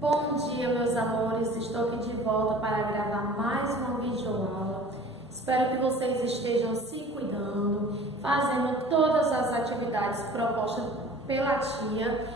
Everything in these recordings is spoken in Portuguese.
Bom dia, meus amores, estou aqui de volta para gravar mais uma videoaula. Espero que vocês estejam se cuidando, fazendo todas as atividades propostas pela tia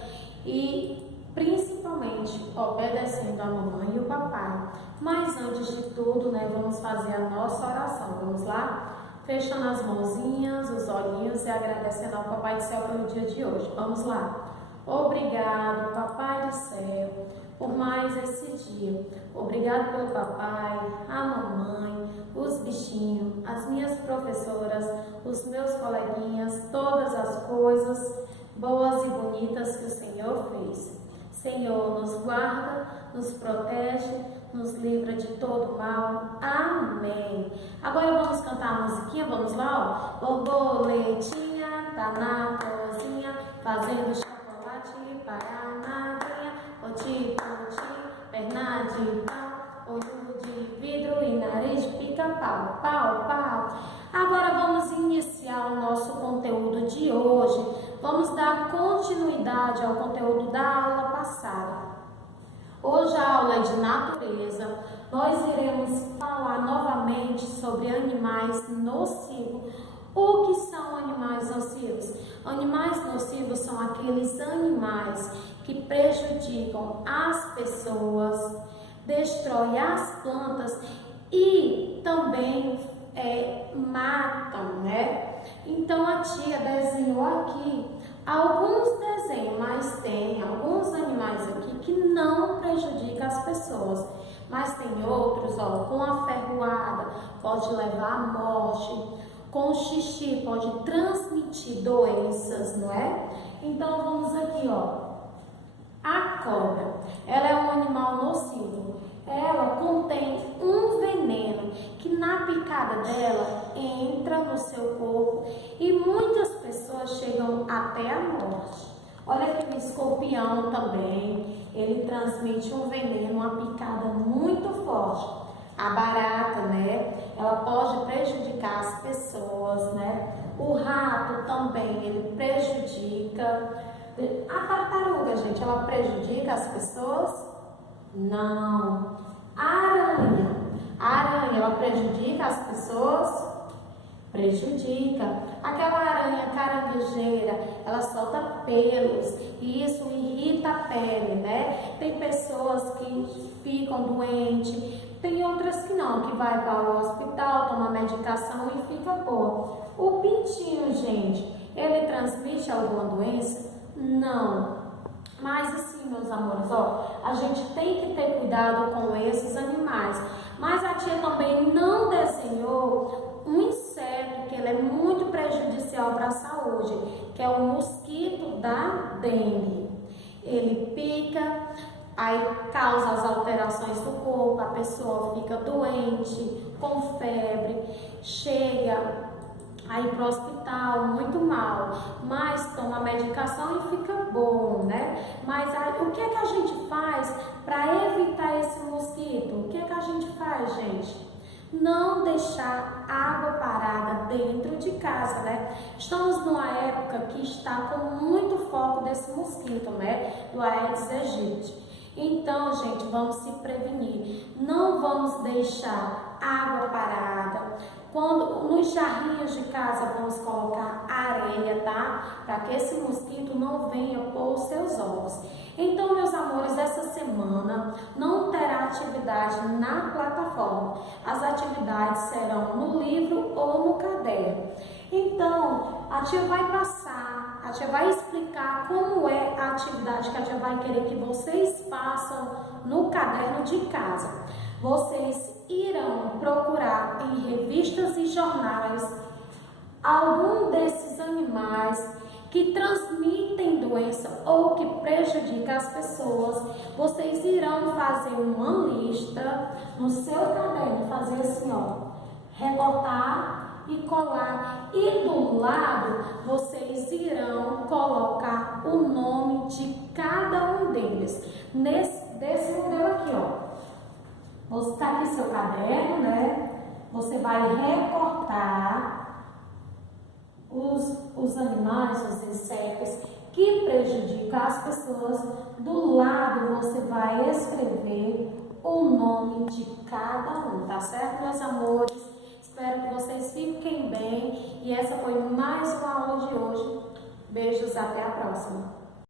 e principalmente obedecendo a mamãe e o papai. Mas antes de tudo, vamos fazer a nossa oração. Vamos lá? Fechando as mãozinhas, os olhinhos e agradecendo ao Papai do Céu pelo dia de hoje. Vamos lá? Obrigado, Papai do Céu, por mais esse dia. Obrigado pelo papai, a mamãe, os bichinhos, as minhas professoras, os meus coleguinhas, todas as coisas boas e bonitas que o Senhor fez. Senhor, nos guarda, nos protege, nos livra de todo mal. Amém. Agora vamos cantar a musiquinha, vamos lá, ó. Borboletinha tá na cozinha, fazendo chocolate para a madrinha. Oti, perna de pau, olho de vidro e nariz de pica-pau, pau, pau. Agora vamos iniciar o nosso conteúdo de hoje. Vamos dar continuidade ao conteúdo da aula passada. Hoje a aula é de natureza. Nós iremos falar novamente sobre animais nocivos. O que são animais nocivos? Animais nocivos são aqueles animais que prejudicam as pessoas, destroem as plantas e também matam, né? Então a tia desenhou aqui alguns desenhos, mas tem alguns animais aqui que não prejudicam as pessoas, mas tem outros, ó, com a ferroada pode levar à morte, com xixi pode transmitir doenças, não é? Então vamos aqui, ó, a cobra, ela é um animal nocivo. Ela contém um veneno que na picada dela entra no seu corpo e muitas pessoas chegam até a morte. Olha aqui o escorpião também, ele transmite um veneno, uma picada muito forte. A barata, né, ela pode prejudicar as pessoas, né? O rato também, ele prejudica. A tartaruga, gente, ela prejudica as pessoas? Não. A aranha, ela prejudica as pessoas? Prejudica. Aquela aranha caranguejeira, ela solta pelos e isso irrita a pele, né? Tem pessoas que ficam doentes, tem outras que não, que vai para o hospital, toma medicação e fica boa. O pintinho, gente, ele transmite alguma doença? Não. Mas assim, meus amores, ó, a gente tem que ter cuidado com esses animais. Mas a tia também não desenhou um inseto que ele é muito prejudicial para a saúde, que é o mosquito da dengue. Ele pica, aí causa as alterações do corpo, a pessoa fica doente, com febre, chega aí para o hospital, muito mal, mas toma medicação e fica bom, né? Mas aí, o que é que a gente faz para evitar esse mosquito? O que é que a gente faz, gente? Não deixar água parada dentro de casa, né? Estamos numa época que está com muito foco desse mosquito, né? Do Aedes aegypti. Então, gente, vamos se prevenir. Não vamos deixar água parada. Quando nos jarrinhos de casa vamos colocar areia, tá? Para que esse mosquito não venha pôr os seus ovos. Então, meus amores, essa semana não terá atividade na plataforma. As atividades serão no livro ou no caderno. Então, a tia vai passar, a tia vai explicar como é a atividade que a tia vai querer que vocês façam no caderno de casa. Vocês irão procurar em revistas e jornais algum desses animais que transmitem doença ou que prejudicam as pessoas. Vocês irão fazer uma lista no seu caderno, fazer assim, ó, recortar e colar, e do lado vocês irão colocar o nome de cada um deles, desse modelo aqui, ó. Você está aqui seu caderno, né? Você vai recortar os animais, os insetos que prejudicam as pessoas. Do lado você vai escrever o nome de cada um, tá certo, meus amores? Espero que vocês fiquem bem e essa foi mais uma aula de hoje. Beijos, até a próxima!